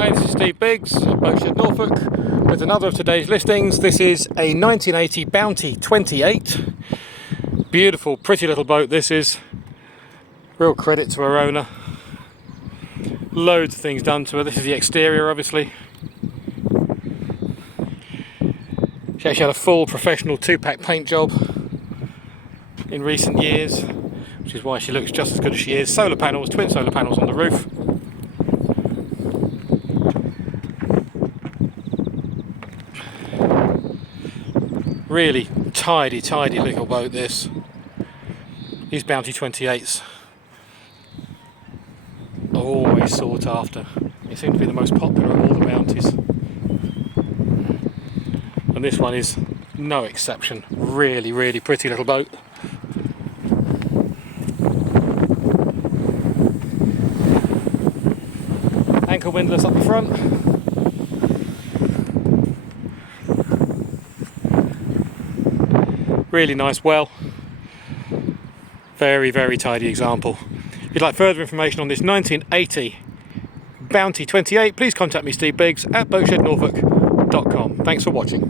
Hi, this is Steve Biggs at Boatshed, Norfolk with another of today's listings. This is a 1980 Bounty 28. Beautiful, pretty little boat this is. Real credit to her owner. Loads of things done to her. This is the exterior, obviously. She actually had a full professional 2-pack paint job in recent years, which is why she looks just as good as she is. Solar panels, twin solar panels on the roof. Really tidy little boat this. These Bounty 28s are always sought after. They seem to be the most popular of all the Bounties. And this one is no exception. Really pretty little boat. Anchor windlass up the front. Really nice well. Very tidy example. If you'd like further information on this 1980 Bounty 28, please contact me, Steve Biggs, at boatshednorfolk.com. Thanks for watching.